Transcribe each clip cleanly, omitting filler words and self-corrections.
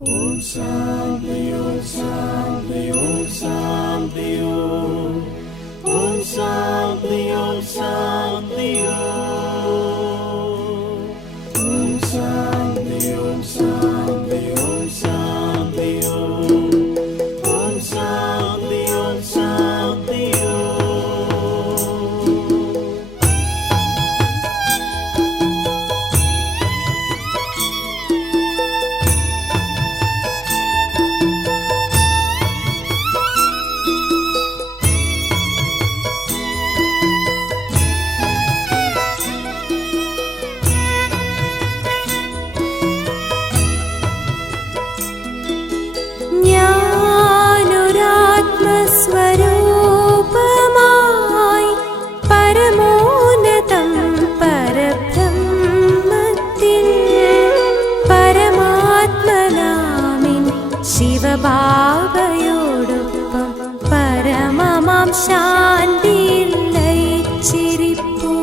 Om Shanti Om Shanti Om Shanti Om Om Shanti Om Shanti Om Shanti Om Shanti Om Shanti Om Shanti Om Shanti സ്വരൂപമായി പരമോന്നതം പരബ്രഹ്മത്തിൽ പരമാത്മനാമിൻ ശിവബാബയോടൊപ്പം പരമമാം ശാന്തിയിൽ ലയിച്ചിരിപ്പൂ.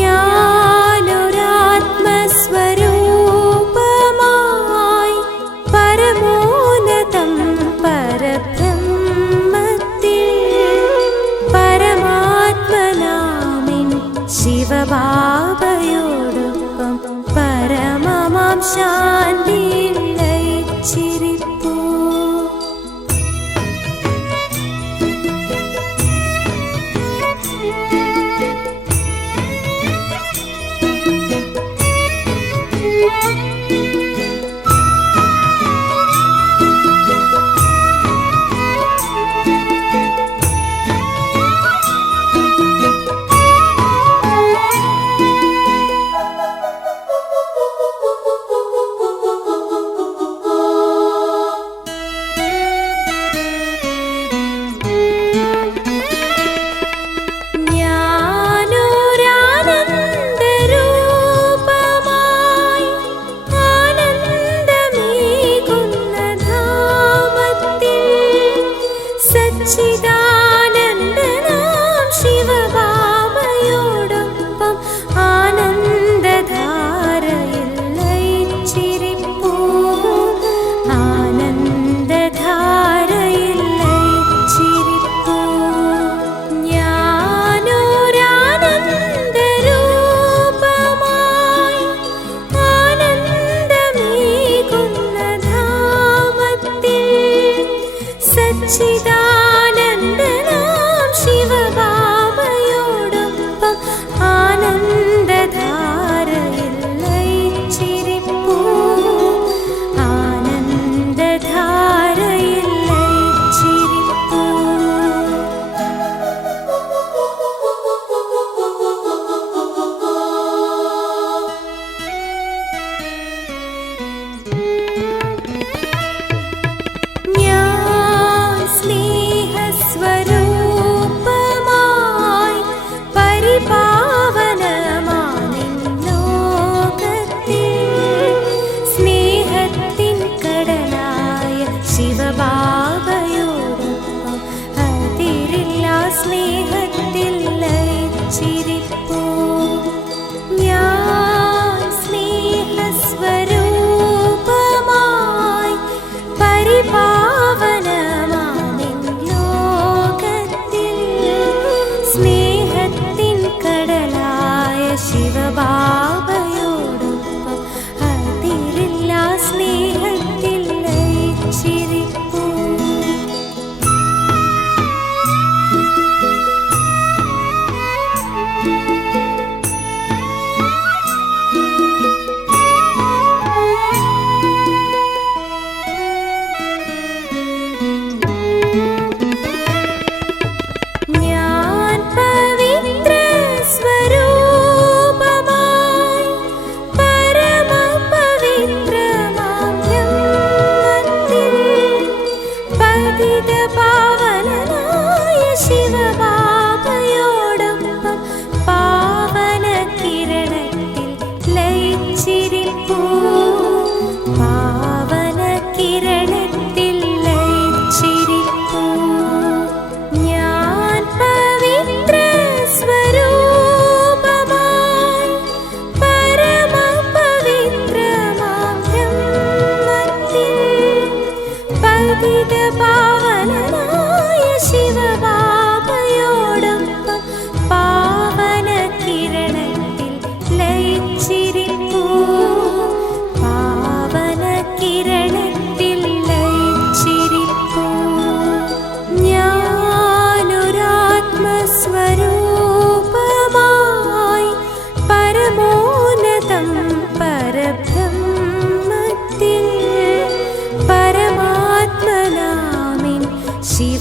ഞാനൊരാത്മസ്വരൂപമായി പരമോന്നതം ശിവബാബയോടൊപ്പം പരമമാം ശാന്തിയിൽ ലയിച്ചിരിപ്പൂ. സച്ചിദാനന്ദനാം ശിവബാബയോടൊപ്പം ആനന്ദധാരയിൽ ലയിച്ചിരിപ്പൂ. ആനന്ദധാരയിൽ ലയിച്ചിരിപ്പൂ. ഞാനൊരാനന്ദരൂപമായി ആനന്ദമേകുന്ന ധാമത്തിൽ സച്ചിദാനന്ദനാം ശിവബാബയോടൊപ്പം ആനന്ദധാരയിൽ ലയിച്ചിരിപ്പൂ. ആനന്ദധാരയിൽ ലയിച്ചിരിപ്പൂ. ഞാൻ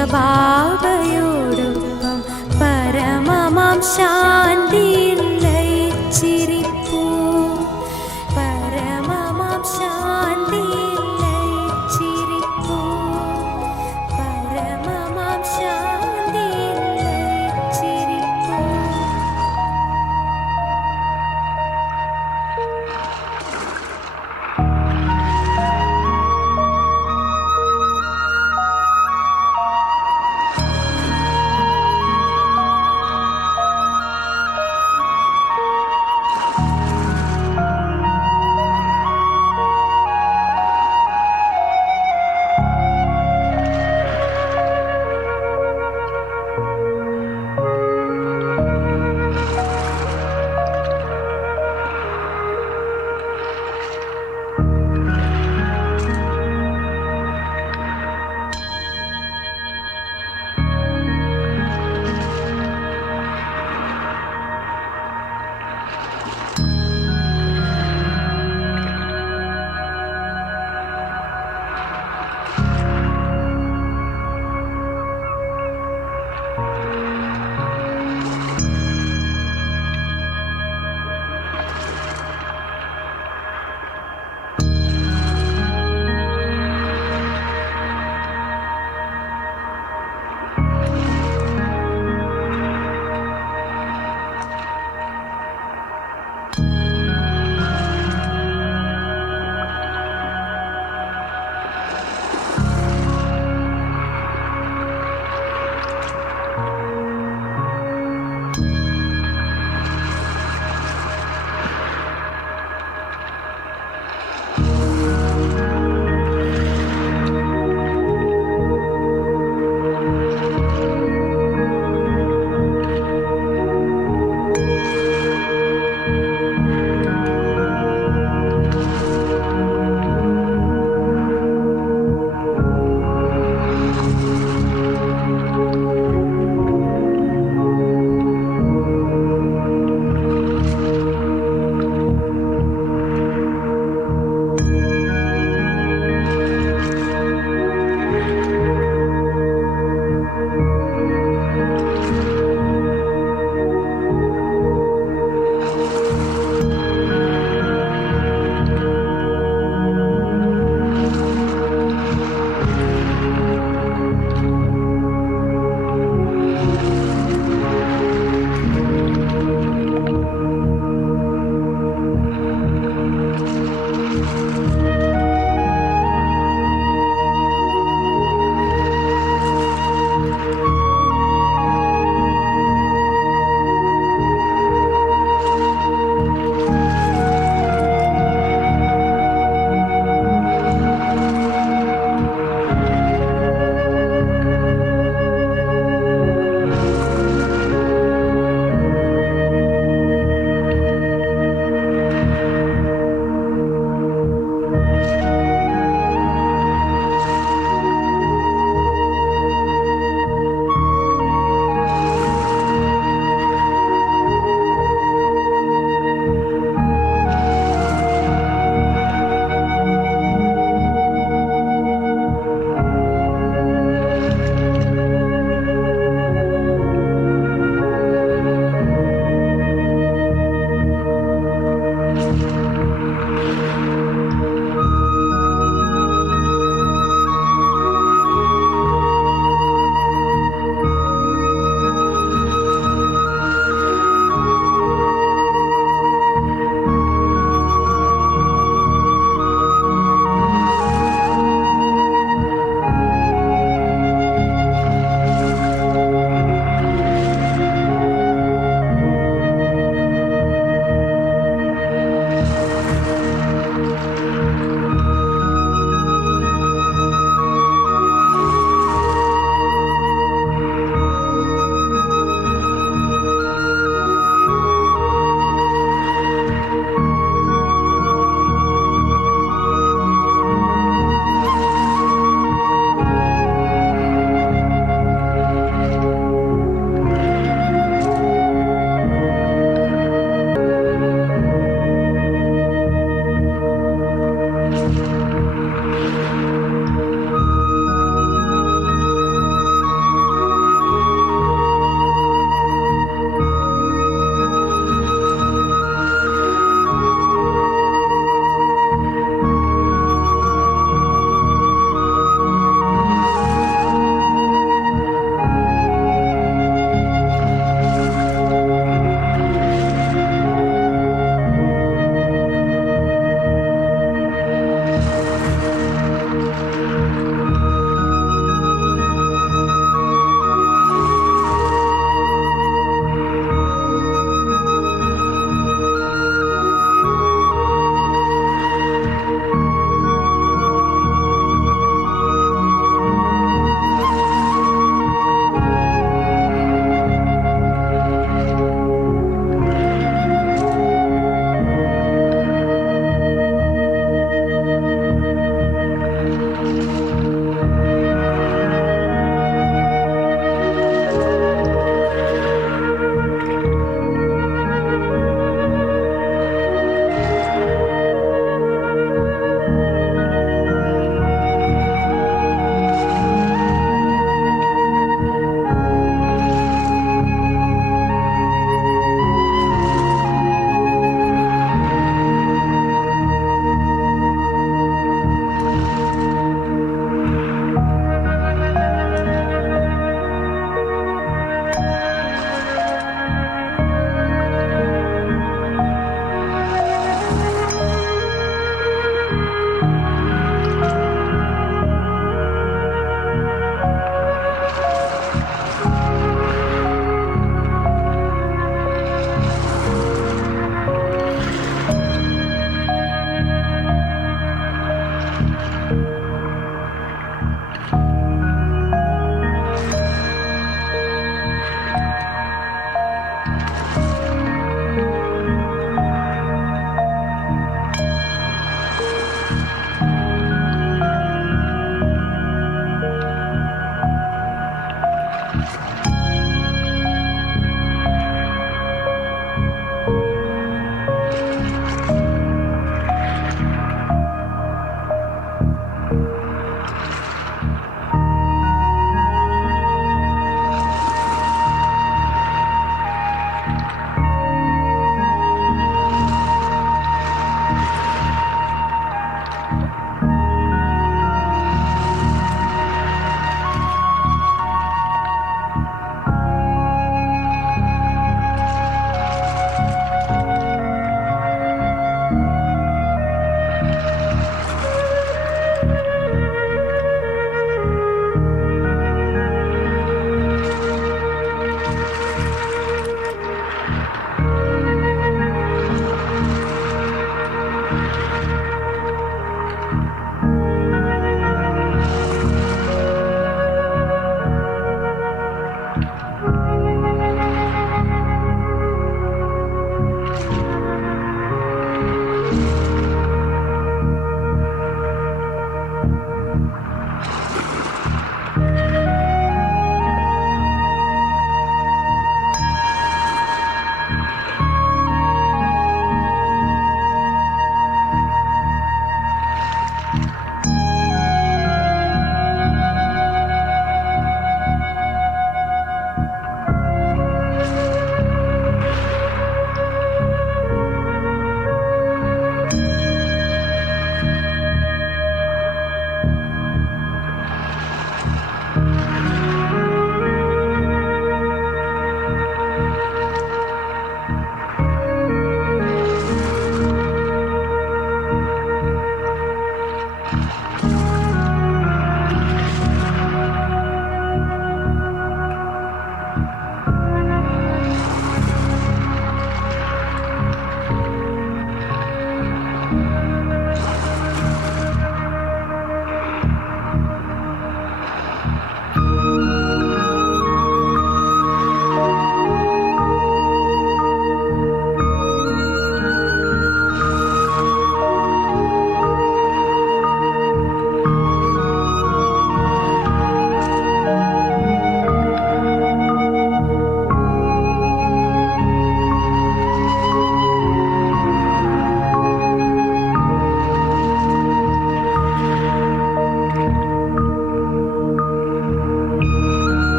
ശിവബാബയോടൊപ്പം പരമമാം ശാന്തിയിൽ ലയിച്ചിരിപ്പൂ. പരമമാം ശാന്തിയിൽ ലയിച്ചിരിപ്പൂ. പരമമാം ശാന്തിയിൽ ലയിച്ചിരിപ്പൂ.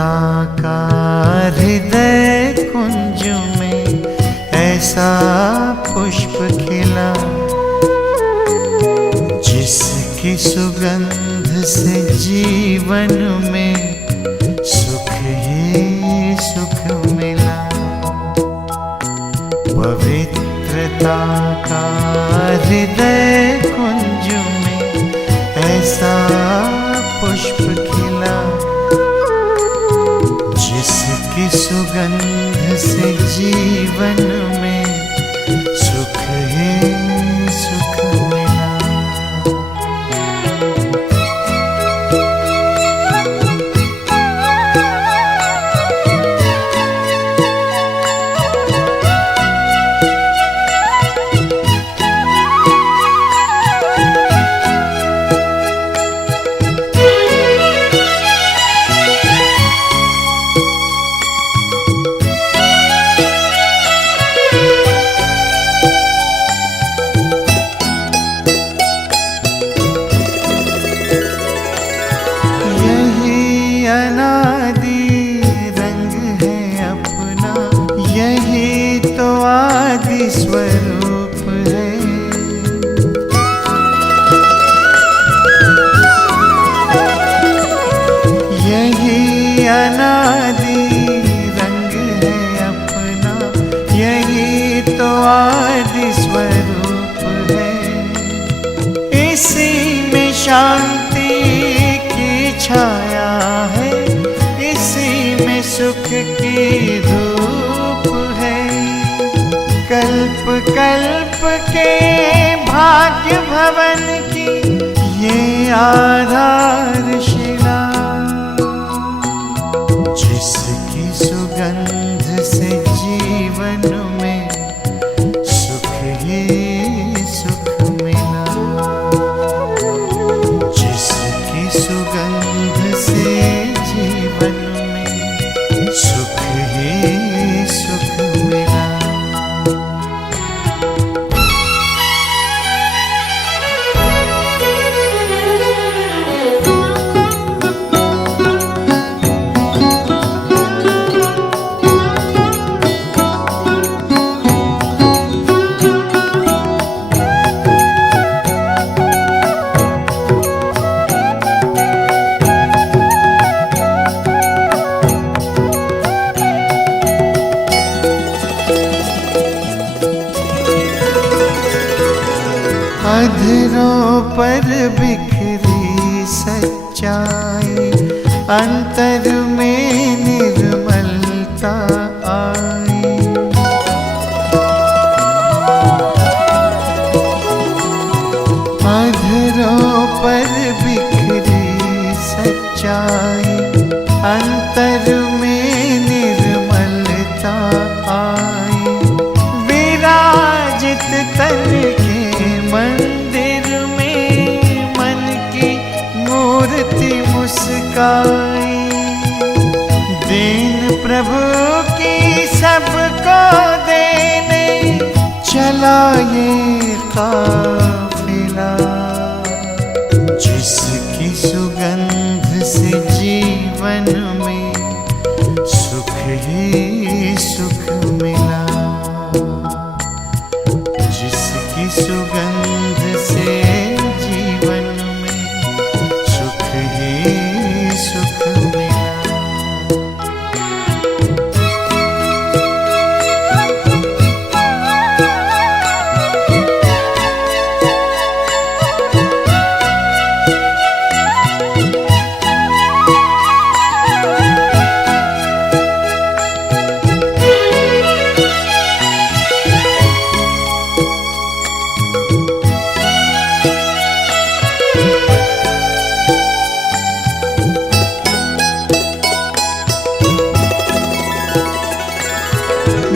पवित्रता का हृदय कुंज में ऐसा पुष्प खिला, जिसकी सुगंध से जीवन में सुख ही सुख मिला। पवित्रता का हृदय कुंज में ऐसा पुष्प खिला, जिसकी सुगंध से जीवन में सुख ही सुख मिला। स्वरूप है, यही अनादि रंग है अपना, यही तो आदि स्वरूप है। इसी में शांति की छाया है, इसी में सुख की धूप है। कल्प कल्प के भाग्य भवन की ये आधारशिला, जिसकी सुगंध से जीवन में सुख ही सुख मिला, जिसकी सुगंध से जीवन में सुख ही सुख मिला। अधरों पर बिखरी सच्चाई, अंतर में निर्मलता आई। अधरों पर बिखरी सच्चाई, अंतर में निर्मलता आई। विराजित तन के मंदिर में मन की मूर्ति मुस्काई, दीन प्रभु की सबको देने चला ये काफिला, जिसकी सुगंध से जीवन में सुख ही सुख मिला, जिसकी सुगंध से जीवन में सुख ही सुख मिला।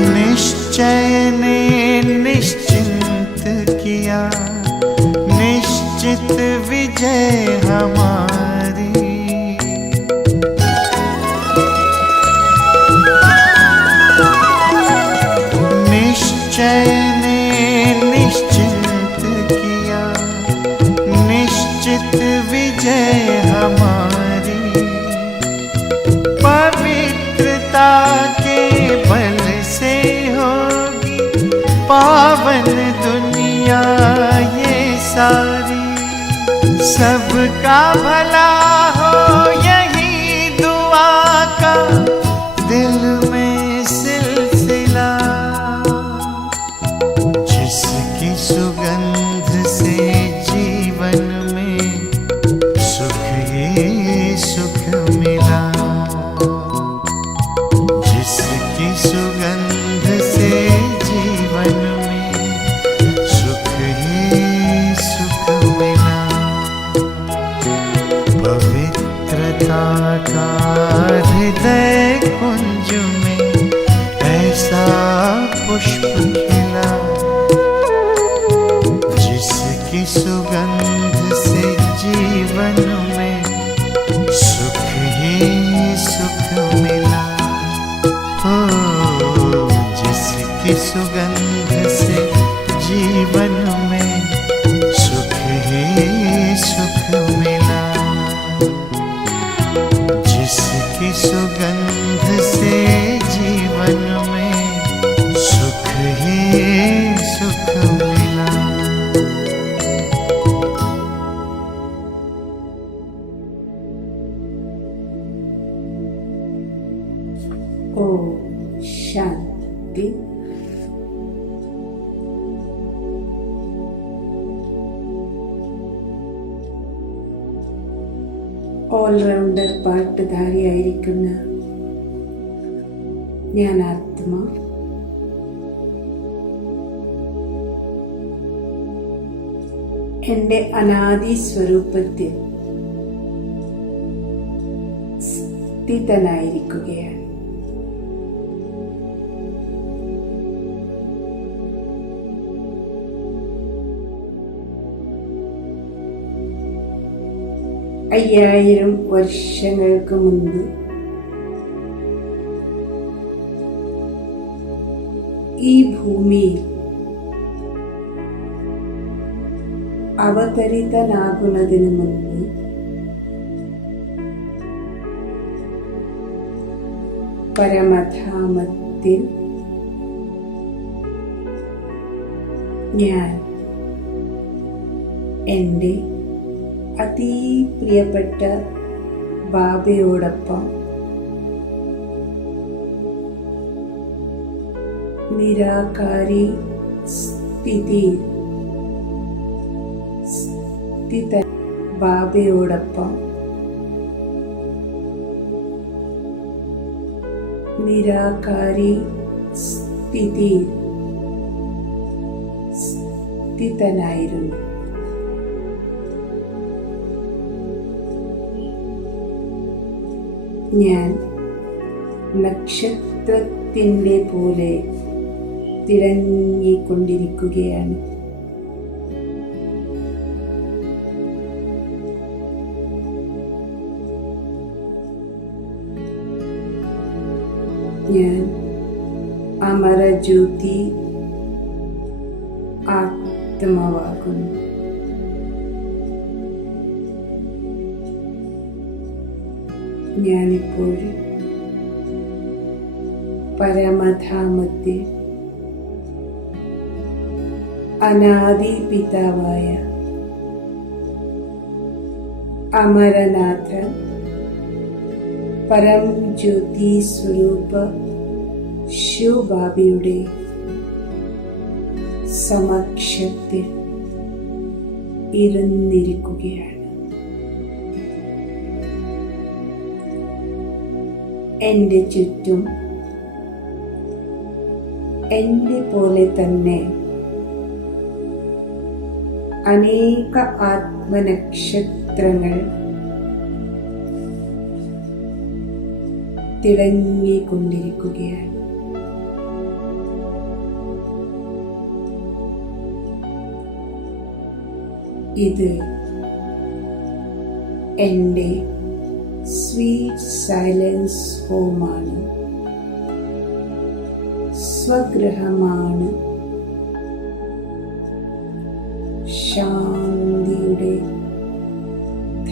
निश्चय ने निश्चिंत किया, निश्चित विजय हमारी। निश्चय ने निश्चिंत किया, निश्चित विजय हमारी। पावन दुनिया ये सारी, सबका भला हो यही दुआ का दिल में सिलसिला। जिसकी सुगंध से जीवन में सुख ही सुख मिला, जिसकी सुगंध से जीवन में सुख ही सुख मिला। पवित्रता का हृदय कुंज में ऐसा पुष्प खिला, जिसकी सुगंध से जीवन में सुख ही सुख मिला। हो जिसकी सुगंध से जीवन में सुख ही सुख मिला, जिसकी सुगंध से जीवन में सुख ही सुख मिला। ओम शांति। ഓൾറൗണ്ടർ പാട്ടുധാരിയായിരിക്കുന്ന ഞാൻ ആത്മ എൻ്റെ അനാദി സ്വരൂപത്തിൽ സ്ഥിതനായിരിക്കുകയാണ്. അയ്യായിരം വർഷങ്ങൾക്ക് മുൻപ് ഈ ഭൂമിയിൽ അവതരിതനാകുന്നതിന് മുൻപ് പരമധാമത്തിൽ ഞാൻ എൻ്റെ അതിപ്രിയപ്പെട്ട ബാബയോടൊപ്പം നിരാകാരി സ്ഥിതിയിൽ ബാബയോടൊപ്പം നിരാകാരി സ്ഥിതിയിൽ സ്ഥിതനായിരുന്നു. ഞാൻ നക്ഷത്രത്തിൻ്റെ പോലെ തിളങ്ങിക്കൊണ്ടിരിക്കുകയാണ്. ഞാൻ അമരജ്യോതി ആത്മാവാകുന്നു. ഞാനിപ്പോൾ പരമധാമത്തിൽ അനാദി പിതാവായ അമരനാഥ പരം ജ്യോതി സ്വരൂപ ശിവബാബയുടെ സമക്ഷത്തിൽ ഇരുന്നിരിക്കുകയാണ്. എൻ്റെ ചുറ്റും എൻ്റെ പോലെ തന്നെ അനേക ആത്മനക്ഷത്രങ്ങൾ തിളങ്ങിക്കൊണ്ടിരിക്കുകയാണ്. ഇത് എൻ്റെ സ്വീറ്റ് സൈലൻസ് ഹോമാണ്, സ്വഗ്രഹമാണ്, ശാന്തിയുടെ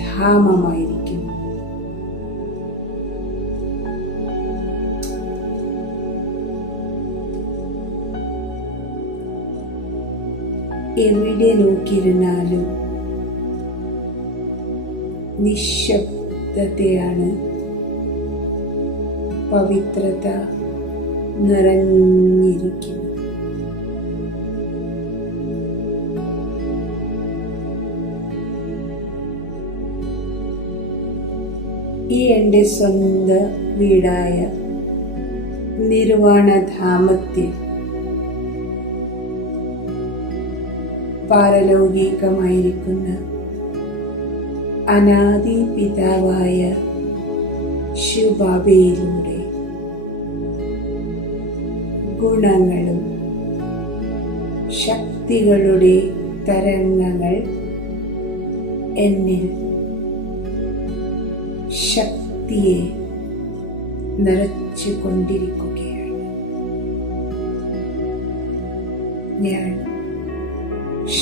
ധാമമായിരിക്കും. എവിടെ നോക്കിയിരുന്നാലും നിശബ്ദതയാണ് പവിത്രത നിറഞ്ഞിരിക്കുന്നത്. ഈ എൻ്റെ സ്വന്തം വീടായ നിർവാണധാമത്തിൽ പാരലൗകികമായിരിക്കുന്ന അനാദി പിതാവായ ശിവബാബയിലൂടെ ഗുണങ്ങളും ശക്തികളുടെ തരംഗങ്ങൾ എന്നിൽ ശക്തിയെ നിറച്ചുകൊണ്ടിരിക്കുകയാണ്. ഞാൻ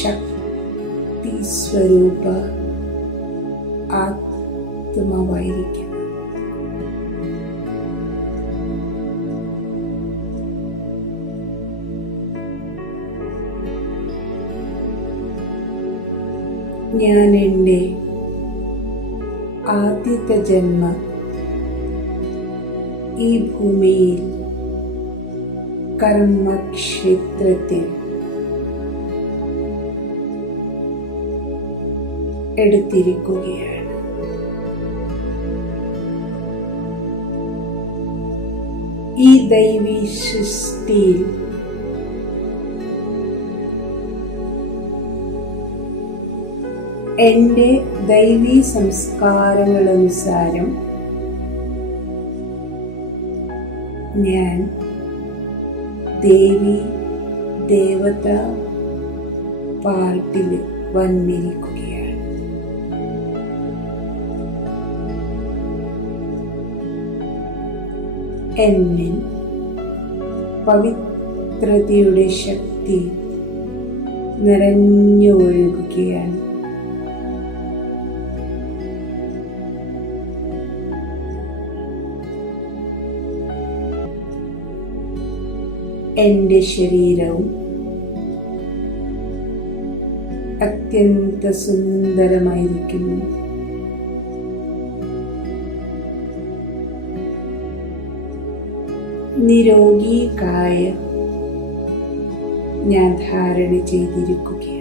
ശക്തി സ്വരൂപ ആത്മാവായിരിക്കുന്നു. ഞാൻ എൻ്റെ ആദ്യത്തെ ജന്മം ഈ ഭൂമിയിൽ കർമ്മക്ഷേത്രത്തിൽ എടുത്തിരിക്കുകയാണ്. ഈ ദൈവീ സൃഷ്ടിയിൽ എൻ്റെ ദൈവീ സംസ്കാരങ്ങളനുസാരം ഞാൻ ദേവി ദേവത പാർട്ടിൽ വന്നിരിക്കുകയാണ്. എന്നിൽ പവിത്രതയുടെ ശക്തി നിറഞ്ഞു ഒഴുകുകയാണ്. എൻ്റെ ശരീരവും അത്യന്ത സുന്ദരമായിരിക്കുന്നു. നിരോഗി കായം ഞാൻ ധാരണ ചെയ്തിരിക്കുകയാണ്.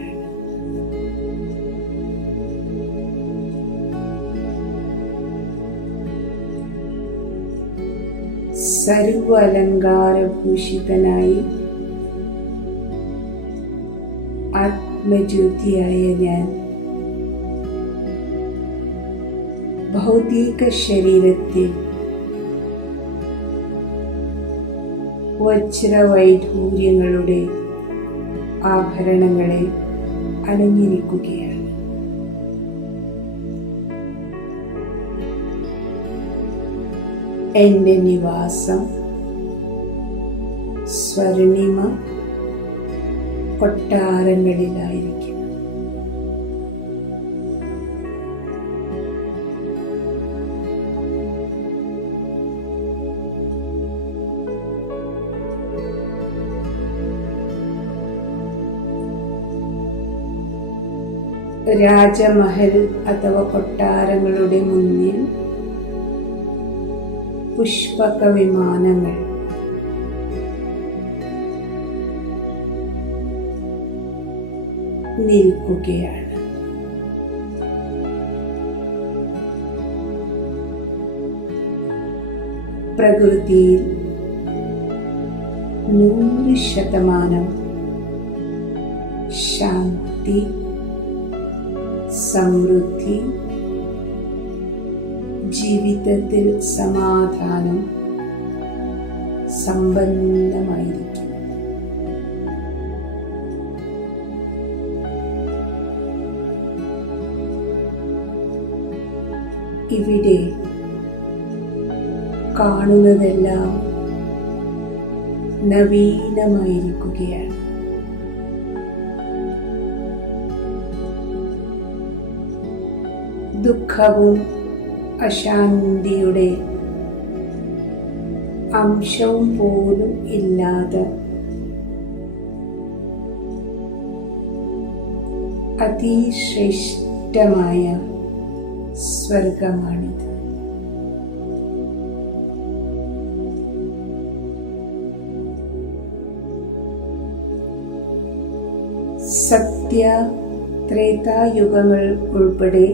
സർവ അലങ്കാരഭൂഷിതനായി ആത്മജ്യോതിയായ ഞാൻ ഭൗതിക ശരീരത്തിൽ വജ്രവൈഢൂര്യങ്ങളുടെ ആഭരണങ്ങളെ അണിഞ്ഞിരിക്കുകയാണ്. എൻ്റെ നിവാസം സ്വർണിമ കൊട്ടാരങ്ങളിലായിരിക്കും. രാജമഹൽ അഥവാ കൊട്ടാരങ്ങളുടെ മുന്നിൽ പുഷ്പക വിമാനങ്ങൾ നിൽക്കുകയാണ്. പ്രകൃതിയിൽ 100% ശാന്തി, സമൃദ്ധി, ജീവിതത്തിൽ സമാധാനം സമ്പന്നമായിരിക്കും. ഇവിടെ കാണുന്നതെല്ലാം നവീനമായിരിക്കുകയാണ്. ദുഃഖവും അശാന്തിയുടെ അംശവും പോലും ഇല്ലാതെ അതിശ്രേഷ്ഠമായ സ്വർഗമാണിത്. സത്യ ത്രേതായുഗങ്ങൾ ഉൾപ്പെടെ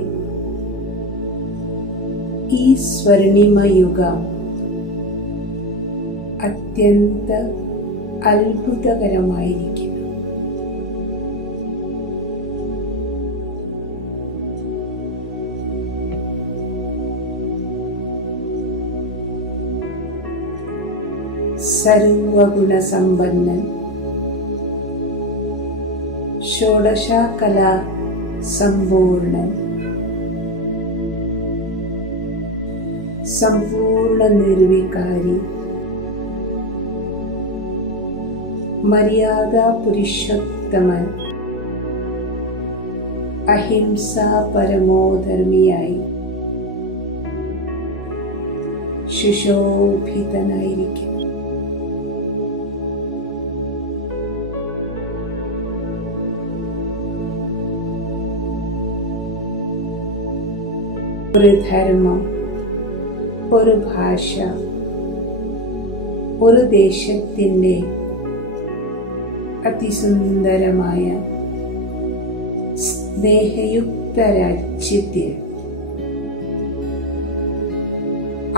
ഈ സ്വർണിമ യുഗം അത്യന്ത അത്ഭുതകരമായിരിക്കും. സർവഗുണസമ്പന്നൻ, ഷോഡശകലാ സമ്പൂർണൻ, സമ്പൂർണ്ണ നിർവികാരി, മര്യാദ പുരുഷോത്തമൻ, അഹിംസാ പരമോധർമ്മിയായി സുശോഭിതനായിരിക്കും. ഒരു ധർമ്മം, ഒരു ഭാഷ, ഒരു ദേശത്തിൻ്റെ അതിസുന്ദരമായ സ്നേഹയുക്ത രാജ്യത്തിൽ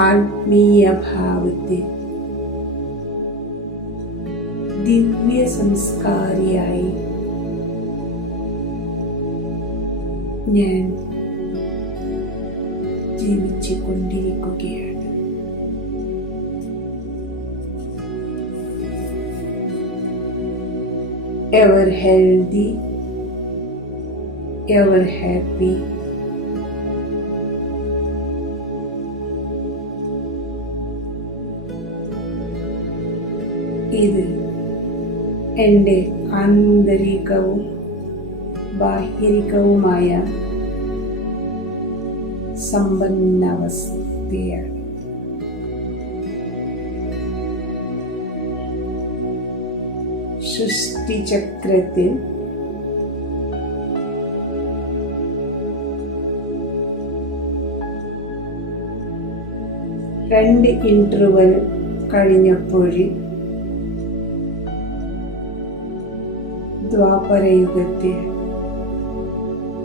ആത്മീയ ഭാവത്തിൽ ദിവ്യ സംസ്കാരിയായി ഞാൻ ജീവിച്ചു കൊണ്ടിരിക്കുകയാണ്. എവർ ഹെൽത്തി, എവർ ഹാപ്പി, ഇത് എൻ്റെ ആന്തരികവും ബാഹ്യരികവുമായ സമ്പന്നാവസ്ഥയാണ്. സൃഷ്ടിചക്രത്തിൽ രണ്ട് ഇന്റർവൽ കഴിഞ്ഞപ്പോൾ ദ്വാപരയുഗത്തിൽ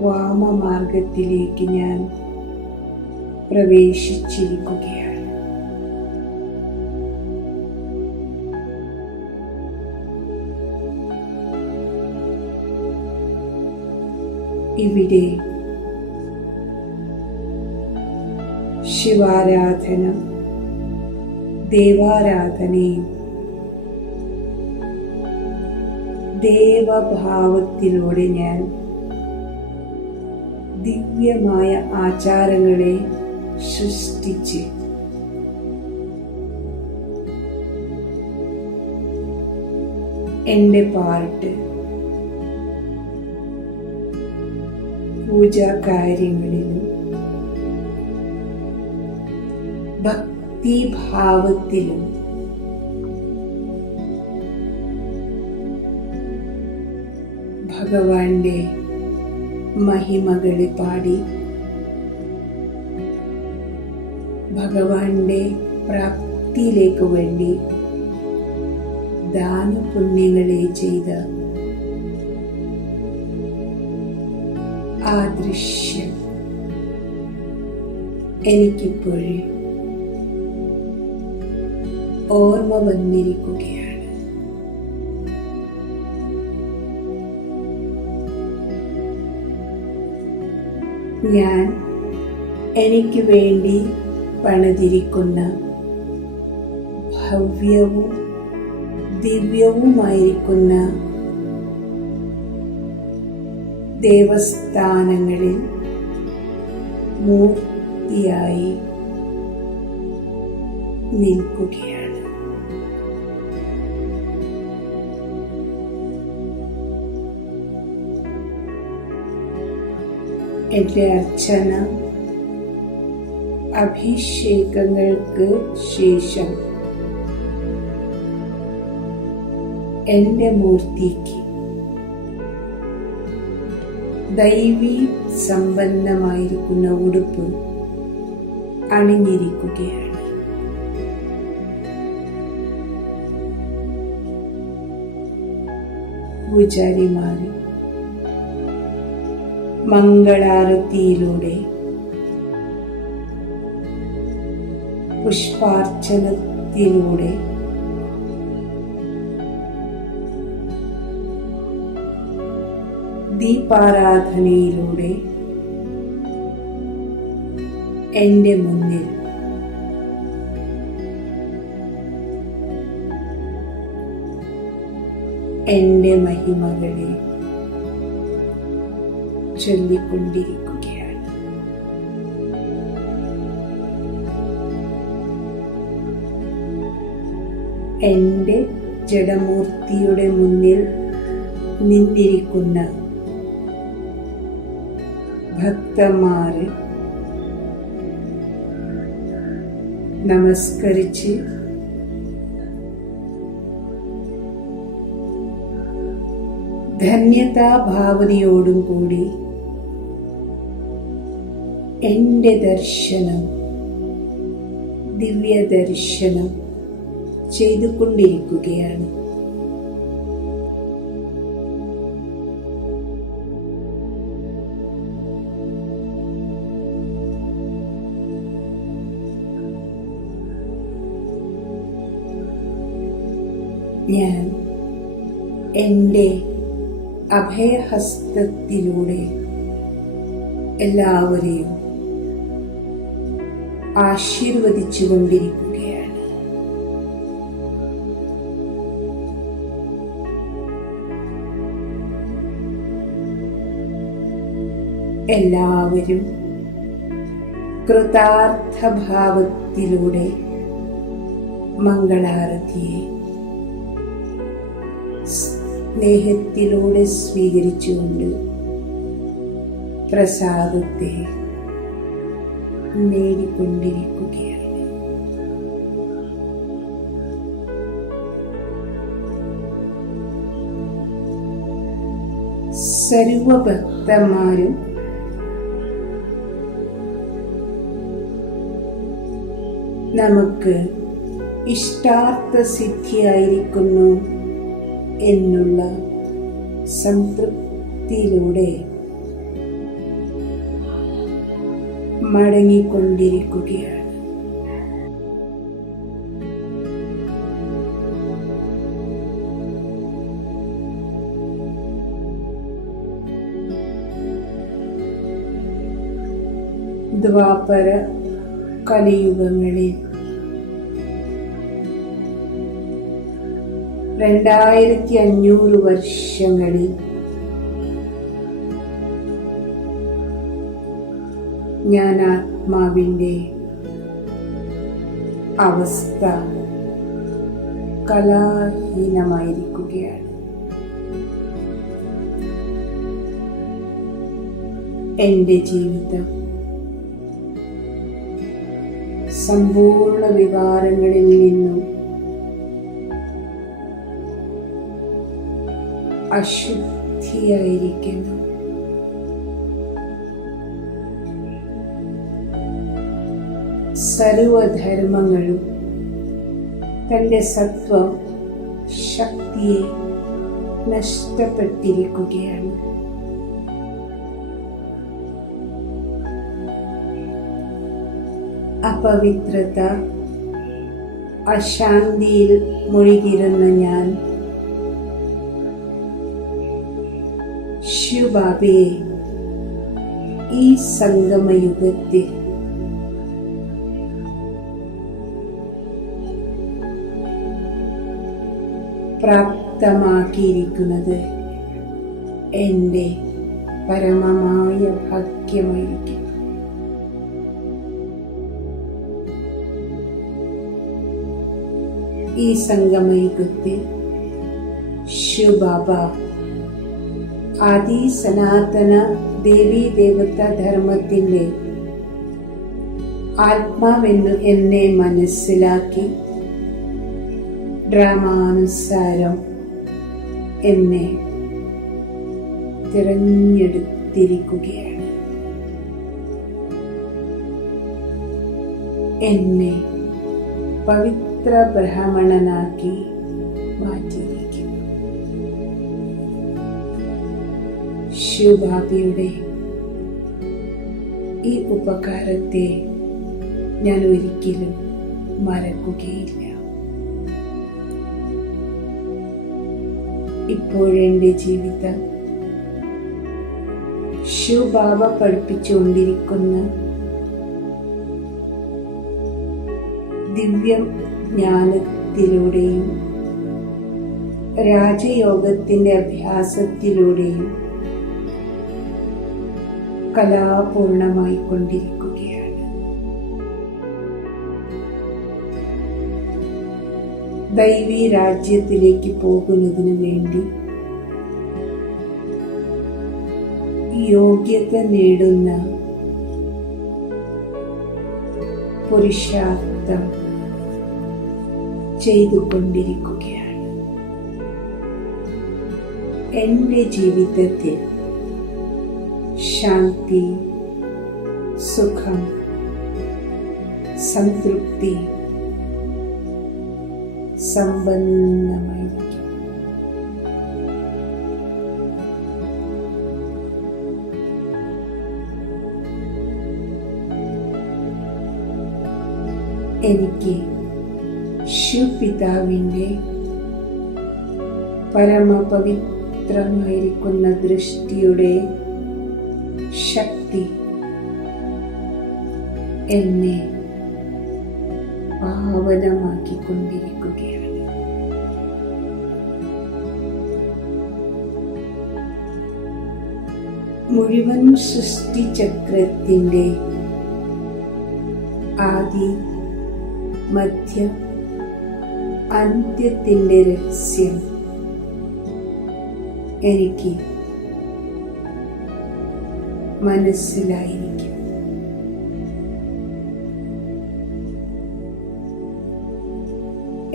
വാമമാർഗത്തിലേക്ക് ഞാൻ പ്രവേശിച്ചിരിക്കുകയാണ്. ഇവിടെ ശിവാരാധന, ദേവാരാധനയും ദേവഭാവത്തിലൂടെ ഞാൻ ദിവ്യമായ ആചാരങ്ങളെ സൃഷ്ടിച്ച് എൻ്റെ പാർട്ട് പൂജാകാര്യങ്ങളിലും ഭക്തിഭാവത്തിലും ഭഗവാന്റെ മഹിമകളെ പാടി ഭഗവാന്റെ പ്രാപ്തിയിലേക്ക് വേണ്ടി ദാനപുണ്യങ്ങളെ ചെയ്ത ആ ദൃശ്യം എനിക്കിപ്പോഴും ഓർമ്മ വന്നിരിക്കുകയാണ്. ഞാൻ എനിക്ക് വേണ്ടി പണിതിരിക്കുന്ന ഭവ്യവും ദിവ്യവുമായിരിക്കുന്ന ദേവസ്ഥാനങ്ങളിൽ മൂർത്തിയായി നിൽക്കുകയാണ്. എൻ്റെ അർച്ചന അഭിഷേകങ്ങൾക്ക് ശേഷം എൻ്റെ മൂർത്തിക്ക് ദൈവീ സമ്പന്നമായിരിക്കുന്ന ഉടുപ്പ് അണിഞ്ഞിരിക്കുകയാണ്. പൂജാരിമാർ മംഗളാരതിയിലൂടെ പുഷ്പാർച്ചനത്തിലൂടെ ദീപാരാധനയിലൂടെ എൻ്റെ മുന്നിൽ എൻ്റെ മഹിമകളെ ചൊല്ലിക്കൊണ്ടിരിക്കുകയാണ്. എൻ്റെ ജഡമൂർത്തിയുടെ മുന്നിൽ നിന്നിരിക്കുന്ന ഭക്തന്മാരെ നമസ്കരിച്ച് ധന്യതാഭാവനയോടും കൂടി എൻ്റെ ദർശനം, ദിവ്യദർശനം ചെയ്തുകൊണ്ടിരിക്കുകയാണ്. ഞാൻ എൻ്റെ അഭയഹസ്തത്തിലൂടെ എല്ലാവരെയും ആശീർവദിച്ചു കൊണ്ടിരിക്കുകയാണ്. എല്ലാവരും കൃതാർത്ഥഭാവത്തിലൂടെ മംഗളാരതിയെ സ്നേഹത്തിലൂടെ സ്വീകരിച്ചുകൊണ്ട് പ്രസാദത്തെ നേടിക്കൊണ്ടിരിക്കുകയാണ്. സർവഭക്തന്മാരും നമുക്ക് ഇഷ്ടാർത്ഥ സിദ്ധിയായിരിക്കുന്നു എന്നുള്ള സംതൃപ്തിയിലൂടെ മടങ്ങിക്കൊണ്ടിരിക്കുകയാണ്. ദ്വാപര കലിയുഗങ്ങളിൽ 2500 വർഷങ്ങളിൽ ഞാൻ ആത്മാവിൻ്റെ അവസ്ഥ കലാഹീനമായിരിക്കുകയാണ്. എൻ്റെ ജീവിതം സമ്പൂർണ്ണ വികാരങ്ങളിൽ നിന്നും അശുദ്ധിയായിരിക്കുന്നു. സർവധർമ്മങ്ങളും തൻ്റെ സത്വം ശക്തിയെ നഷ്ടപ്പെട്ടിരിക്കുകയാണ്. അപവിത്രത, അശാന്തിയിൽ മുഴുകിയിരുന്ന ഞാൻ ശിവബാബയെ ഈ സംഗമയുഗത്തിൽ പ്രാപ്തമാക്കിയിരിക്കുന്നത് എൻ്റെ പരമമായ ഭാഗ്യമായിരിക്കും. ഈ സംഗമയുഗത്തിൽ ശിവബാബ ആദി സനാതന ദേവീ ദേവതാ ധർമ്മത്തിൻ്റെ ആത്മാവെന്ന് എന്നെ മനസ്സിലാക്കി ഡ്രാമാനുസാരം എന്നെ തിരഞ്ഞെടുത്തു. എടുത്തിരിക്കുകയാണ്. എന്നെ പവിത്ര ബ്രാഹ്മണനാക്കി മാറ്റിയിരിക്കുന്നു. ശിവബാബയുടെ ഈ ഉപകാരത്തെ ഞാൻ ഒരിക്കലും മറക്കുകയില്ല. ഇപ്പോഴെൻ്റെ ജീവിതം ശിവബാബ പഠിപ്പിച്ചുകൊണ്ടിരിക്കുന്ന ദിവ്യ ജ്ഞാനത്തിലൂടെയും രാജയോഗത്തിൻ്റെ അഭ്യാസത്തിലൂടെയും കലാപൂർണമായി കൊണ്ടിരിക്കുകയാണ്. ദൈവീ രാജ്യത്തിലേക്ക് പോകുന്നതിന് വേണ്ടി യോഗ്യത നേടുന്ന പുരുഷാർത്ഥം ചെയ്തുകൊണ്ടിരിക്കുകയാണ്. എൻ്റെ ജീവിതത്തിൽ ശാന്തി, സുഖം, സംതൃപ്തി സമ്പന്നമായിരിക്കും. എനിക്ക് ശിവപിതാവിൻ്റെ പരമപവിത്രമായിരിക്കുന്ന ദൃഷ്ടിയുടെ ശക്തി എന്നെ പാവനമാക്കിക്കൊണ്ടിരിക്കുകയാണ്. മുഴുവൻ സൃഷ്ടിചക്രത്തിൻ്റെ ആദി, മധ്യ, അന്ത്യത്തിൻ്റെ രഹസ്യം എനിക്ക് മനസ്സിലായിരിക്കും.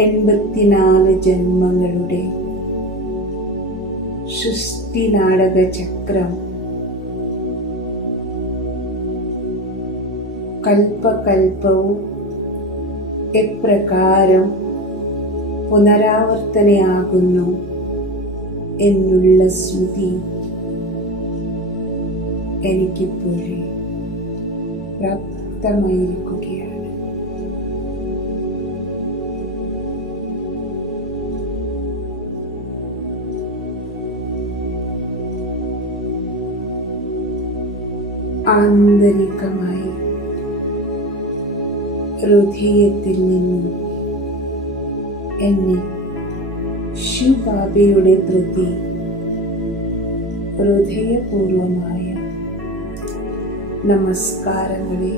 എൺപത്തിനാല് ജന്മങ്ങളുടെ സൃഷ്ടി നാടക ചക്രം കൽപ്പകൽപ്പവും എപ്രകാരം പുനരാവർത്തനയാകുന്നു എന്നുള്ള സ്മൃതി എനിക്കിപ്പോഴേ പ്രാപ്തമായിരിക്കുകയാണ്. ആന്തരികമായി ഹൃദയത്തിൽ നിന്നും എന്നെ ശിവബാബയുടെ പ്രതി ഹൃദയപൂർവമായ നമസ്കാരങ്ങളെ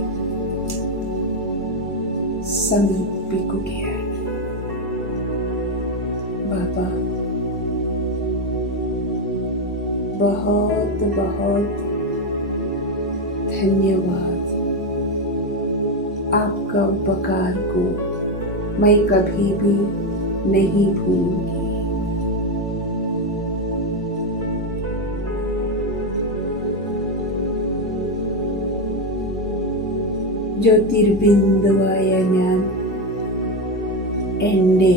സമർപ്പിക്കുകയാണ്. ബാബ, बहुत बहुत धन्यवाद. आपका उपकार को मैं कभी भी नहीं भूलूंगी. ജ്യോതിർബിന്ദുവായ ഞാൻ എൻ്റെ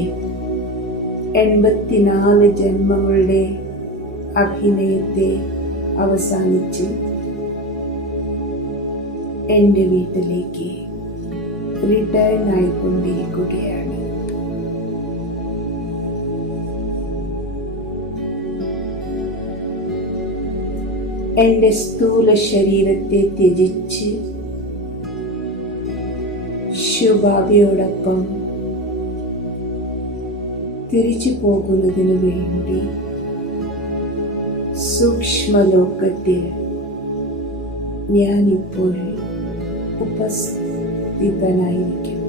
84 ജന്മങ്ങളുടെ അഭിനയത്തെ അവസാനിച്ച് എൻ്റെ വീട്ടിലേക്ക് റിട്ടേൺ ആയിക്കൊണ്ടിരിക്കുകയാണ്. എൻ്റെ സ്ഥൂല ശരീരത്തെ ത്യജിച്ച് ശിവബാബയോടൊപ്പം തിരിച്ചു പോകുന്നതിനു വേണ്ടി സൂക്ഷ്മലോകത്തിൽ ഞാനിപ്പോൾ ഉപസ്ഥിതനായിരിക്കും.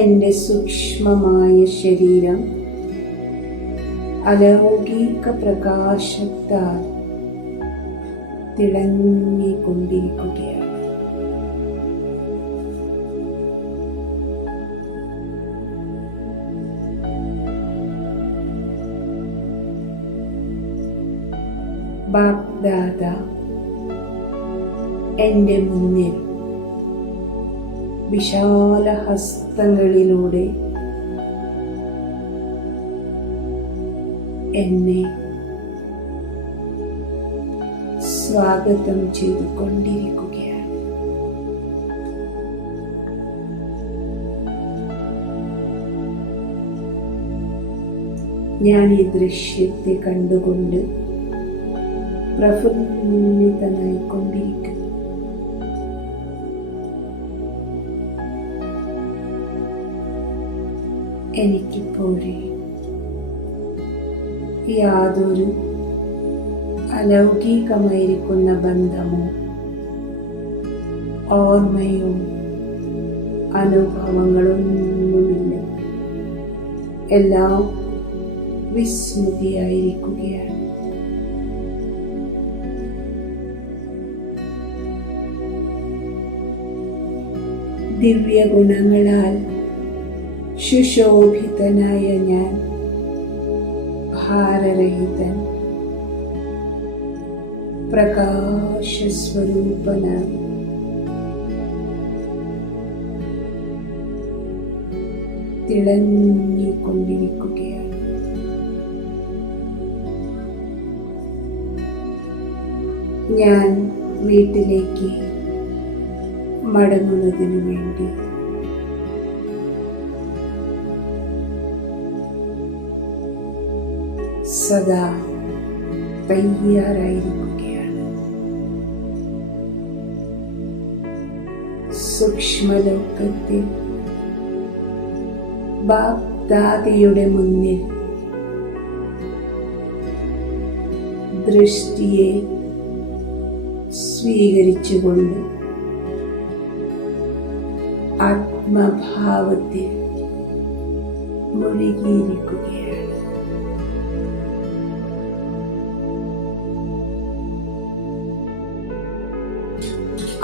എൻ്റെ സൂക്ഷ്മമായ ശരീരം അലൗകിക പ്രകാശത്താൽ തിളങ്ങിക്കൊണ്ടിരിക്കുകയാണ്. ബാപ്പ് ദാദ എൻ്റെ മുന്നിൽ വിശാല ഹസ്തങ്ങളിലൂടെ എന്നെ സ്വാഗതം ചെയ്തുകൊണ്ടിരിക്കുകയാണ്. ഞാൻ ഈ ദൃശ്യത്തെ കണ്ടുകൊണ്ട് പ്രഫുല്ലിതനായിക്കൊണ്ടിരിക്കുന്നു. എനിക്കിപ്പോഴേ യാതൊരു അലൗകികമായിരിക്കുന്ന ബന്ധമോ ഓർമ്മയോ അനുഭവങ്ങളൊന്നുമില്ല. എല്ലാം വിസ്മൃതിയായിരിക്കുകയാണ്. ദിവ്യഗുണങ്ങളാൽ സുശോഭിതനായ ഞാൻ ഭാരരഹിതൻ, പ്രകാശസ്വരൂപനായി തിളങ്ങിക്കൊണ്ടിരിക്കുകയാണ്. ഞാൻ വീട്ടിലേക്ക് മടങ്ങുന്നതിനു വേണ്ടി സദാ തയ്യാറായിരിക്കുകയാണ്. സൂക്ഷ്മലോകത്തിൽ ബാപ്പ് ദാദയുടെ മുന്നിൽ ദൃഷ്ടിയെ സ്വീകരിച്ചുകൊണ്ട് ആത്മഭാവത്തിൽ മുഴുകിയിരിക്കുകയാണ്.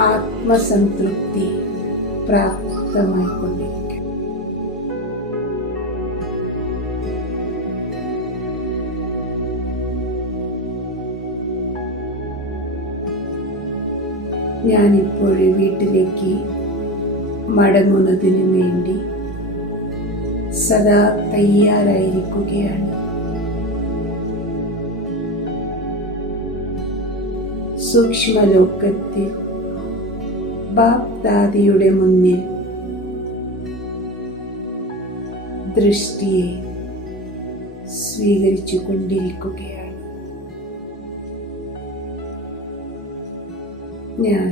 ആത്മസംതൃപ്തി പ്രാപ്തമായിക്കൊണ്ടിരിക്കും. ഞാനിപ്പോഴേ വീട്ടിലേക്ക് മടങ്ങുന്നതിനു വേണ്ടി സദാ തയ്യാറായിരിക്കുകയാണ്. സൂക്ഷ്മലോകത്തിൽ ബാപ്പ് ദാദയുടെ മുന്നിൽ ദൃഷ്ടിയെ സ്വീകരിച്ചു കൊണ്ടിരിക്കുകയാണ്. ഞാൻ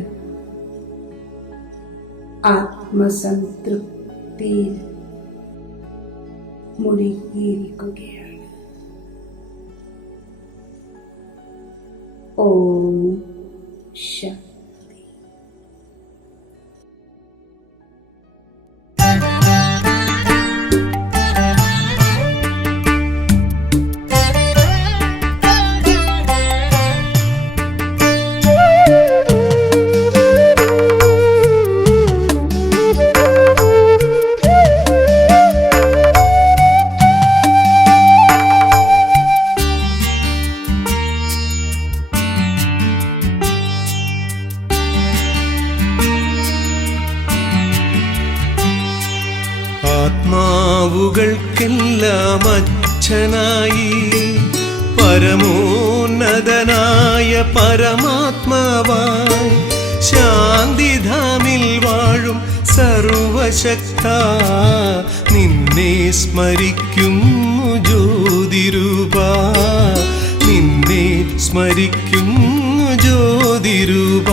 ആത്മസംതൃപ്തിയിൽ മുഴുകിയിരിക്കുകയാണ്. ഓം ശാന്തി. ആത്മാവുകൾക്കെല്ലാം അച്ഛനായി പരമോന്നതനായ പരമാത്മാവായി ശാന്തിധാമിൽ വാഴും സർവശക്ത നിന്നെ സ്മരിക്കുന്നു ജ്യോതിരൂപ, നിന്നെ സ്മരിക്കുന്നു ജ്യോതിരൂപ.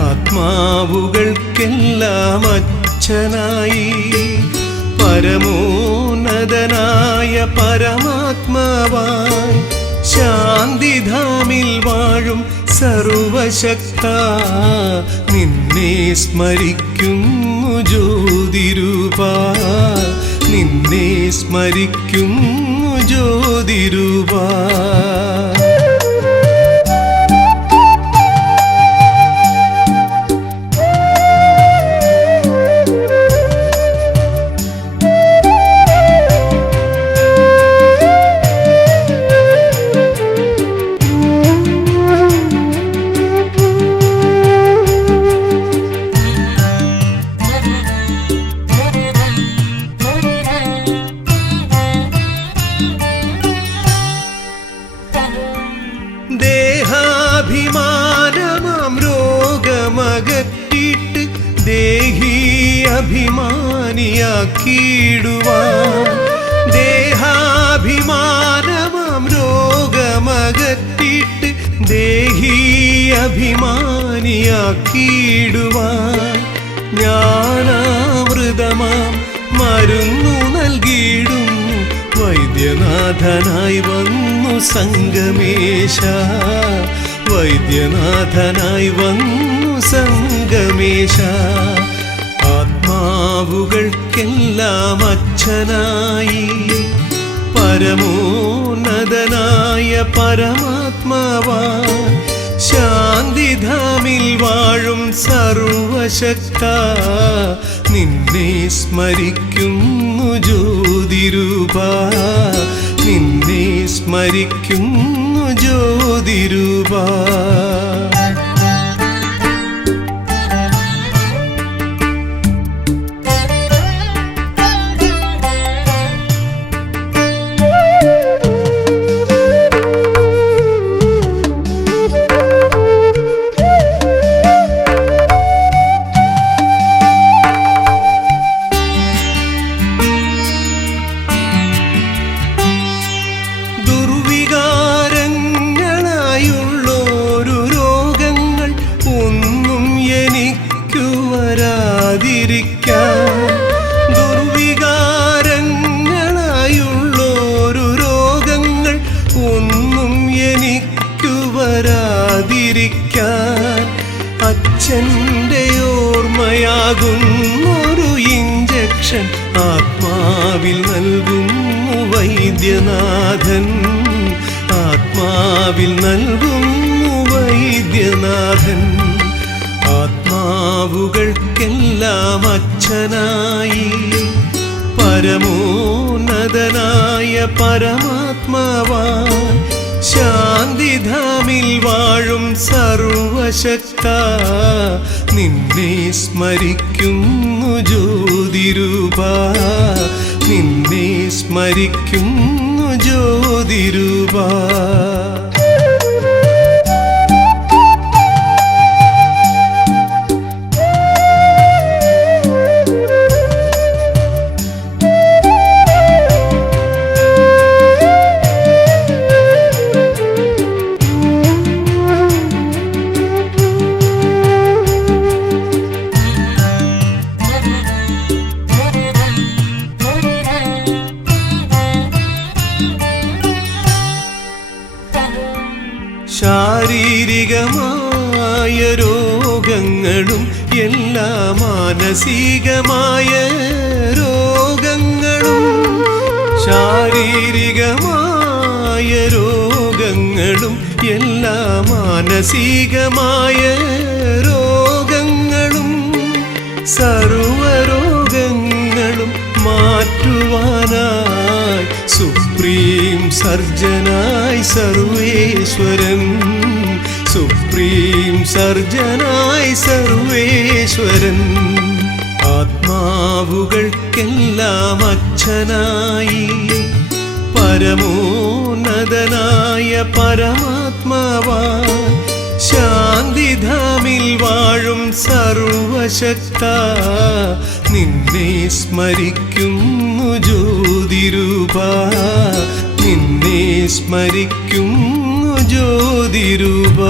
ആത്മാവുകൾക്കെല്ലാം അച്ഛനായി പരമോന്നതനായ പരമാത്മാവായി ശാന്തിധാമിൽ വാഴും സർവശക്ത നിന്നെ സ്മരിക്കുന്നു ജ്യോതിരൂപ, നിന്നെ സ്മരിക്കുന്നു ജ്യോതിരൂപ. രോഗമകറ്റിട്ട് ദേഹി അഭിമാനിയാക്കിയിടുവാൻ ദേഹാഭിമാനമാം രോഗമകറ്റിട്ട് ദേഹി അഭിമാനിയാക്കിയിടുവാൻ ജ്ഞാനാമൃതമാം മരുന്നു നൽകിയിടും വൈദ്യനാഥനായി വന്നു സംഗമേശ വൈദ്യനാഥനായി വന്നു സംഗമേശ ആത്മാവുകൾക്കെല്ലാം അച്ഛനായി പരമോന്നതനായ പരമാത്മാവാൻ ശാന്തിധാമിൽ വാഴും സർവശക്ത നിന്നെ സ്മരിക്കുന്നു ജ്യോതിരൂപ നിന്നെ സ്മരിക്കുന്നു ജ്യോതിരൂപ ദുർവികാരങ്ങളായുള്ളൊരു രോഗങ്ങൾ ഒന്നും എനിക്കു വരാതിരിക്കാൻ ദുർവികാരങ്ങളായുള്ളൊരു രോഗങ്ങൾ ഒന്നും എനിക്കു വരാതിരിക്കാൻ അച്ഛൻ്റെ ഓർമ്മയാകുന്നൊരു ഇഞ്ചക്ഷൻ ആത്മാവിൽ നൽകുന്നു വൈദ്യനാഥൻ ആത്മാവിൽ നൽകുന്നു വൈദ്യനാഥൻ ആത്മാവുകൾക്കെല്ലാം അച്ഛനായി പരമോന്നതനായ പരമാത്മാവാൻ ശാന്തിധാമിൽ വാഴും സർവശക്ത നിന്നെ സ്മരിക്കുന്നു ജ്യോതിരൂപ നിന്നെ സ്മരിക്കുന്നു ജ്യോതിരൂപ ശാരീരികമായ രോഗങ്ങളും എല്ലാ മാനസികമായ രോഗങ്ങളും ശാരീരികമായ രോഗങ്ങളും എല്ലാ മാനസികമായ രോഗങ്ങളും സർവരോഗങ്ങളും മാറ്റുവാനായി സുപ്രീം സർജനായി സർവേശ്വരൻ സുപ്രീം സർജനായി സർവേശ്വരൻ ആത്മാവുകൾക്കെല്ലാം അച്ഛനായി പരമോന്നതനായ പരമാത്മാവാൻ ശാന്തിധാമിൽ വാഴും സർവശക്ത നിന്നെ സ്മരിക്കുന്നു ജ്യോതിരൂപ നിന്നെ സ്മരിക്കുന്നു ജ്യോതിരൂപ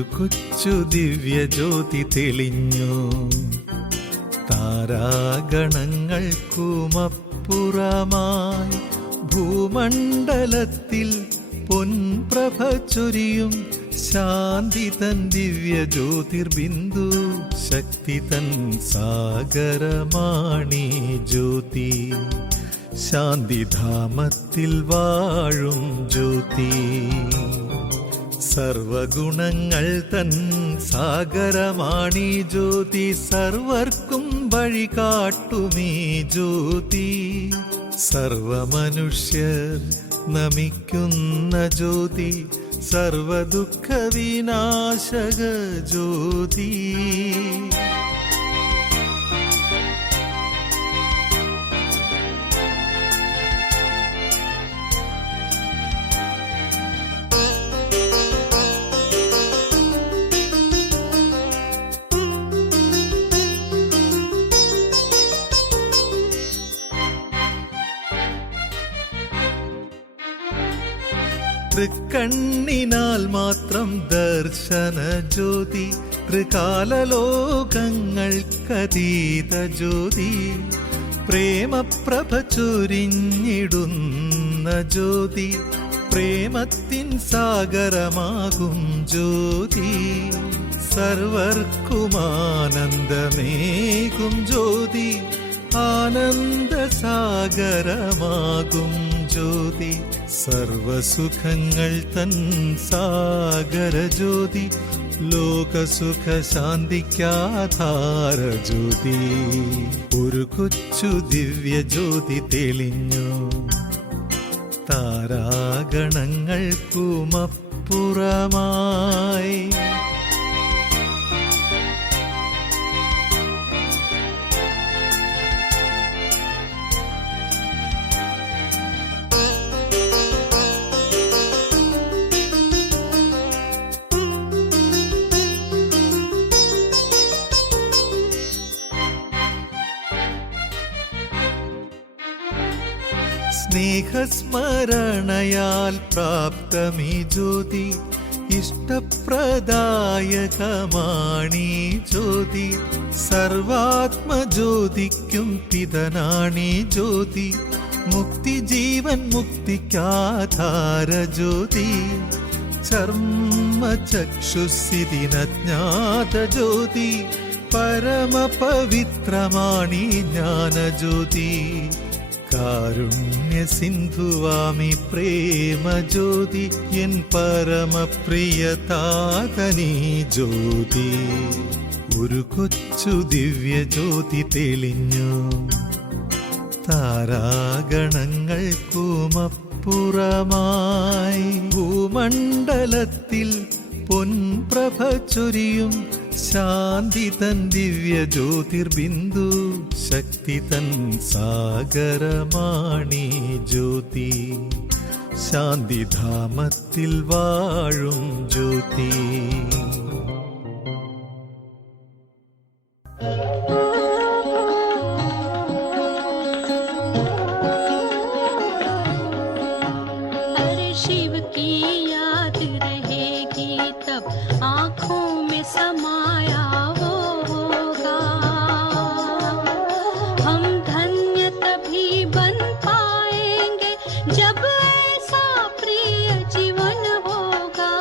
ഒരു കൊച്ചു ദിവ്യജ്യോതി തെളിഞ്ഞു. താരാഗണങ്ങൾക്കുമപ്പുറമായി ഭൂമണ്ഡലത്തിൽ പൊൻപ്രഭ ചൊരിയും ശാന്തി തൻ ദിവ്യ ജ്യോതിർബിന്ദു. ശക്തി തൻ സാഗരമാണീ ജ്യോതി. ശാന്തിധാമത്തിൽ വാഴും ജ്യോതി. സർവഗുണങ്ങൾ തൻ സാഗരമാണീ ജ്യോതി. സർവർക്കും വഴി കാട്ടുമീ ജ്യോതി. സർവമനുഷ്യർ നമിക്കുന്ന ജ്യോതി. സർവദുഃഖ വിനാശക ജ്യോതി. തൃക്കണ്ണിനാൽ മാത്രം ദർശന ജ്യോതി. ത്രികാലലോകങ്ങൾക്കതീത ജ്യോതി. പ്രേമപ്രഭ ചൊരിഞ്ഞിടുന്ന ജ്യോതി. പ്രേമത്തിൻ സാഗരമാകും ജ്യോതി. സർവർക്കുമാനന്ദമേകും ജ്യോതി. ആനന്ദസാഗരമാകും ജ്യോതി. സർവസുഖങ്ങൾ തൻ സാഗര ജ്യോതി. ലോകസുഖ ശാന്തിക്കാധാര ജ്യോതി. ഒരു കൊച്ചു ദിവ്യ ജ്യോതി തെളിഞ്ഞു. താരാഗണങ്ങൾക്കുമപ്പുറമായി സ്നേഹസ്മരണയാൽ പ്രാപ്തമീ ജ്യോതി. ഇഷ്ടപ്രദായകമാണീ ജ്യോതി. സർവാത്മജ്യോതിക്കും പിതനാണീ ജ്യോതി. മുക്തി ജീവൻ മുക്തിക്കാധാര ജ്യോതി. ചർമ്മചക്ഷുസിദിനജ്ഞാത ജ്യോതി. പരമപവിത്രമാണീ ജ്ഞാനജ്യോതി. കാരുണ്യ സിന്ധുവാമി പ്രേമ ജ്യോതി. എൻ പരമപ്രിയതാതനീ ജ്യോതി. ഒരു കൊച്ചു ദിവ്യ ജ്യോതി തെളിഞ്ഞു. താരാഗണങ്ങൾക്കുമപ്പുറമായി ഭൂമണ്ഡലത്തിൽ പൊൻപ്രഭ ചൊരിയും ശാന്തി തൻ ദിവ്യ ജ്യോതിർബിന്ദു. ശക്തി തൻ സാഗരമാണീ ജ്യോതി. ശാന്തിധാമത്തിൽ വാഴും ജ്യോതി. अरे शिव की याद रहेगी तब आँखों में समाया होगा. हम धन्य तभी बन पाएंगे जब ऐसा प्रिय जीवन होगा.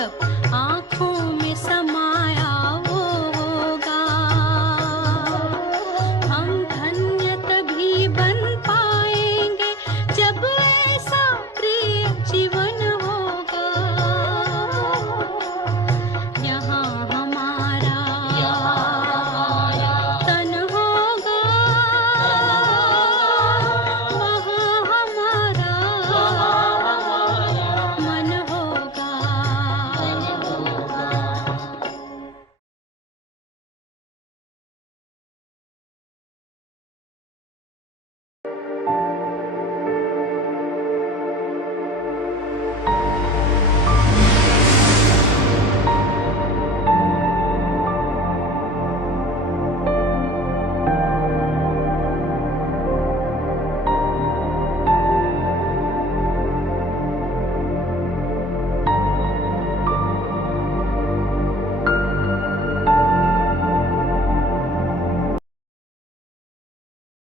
तब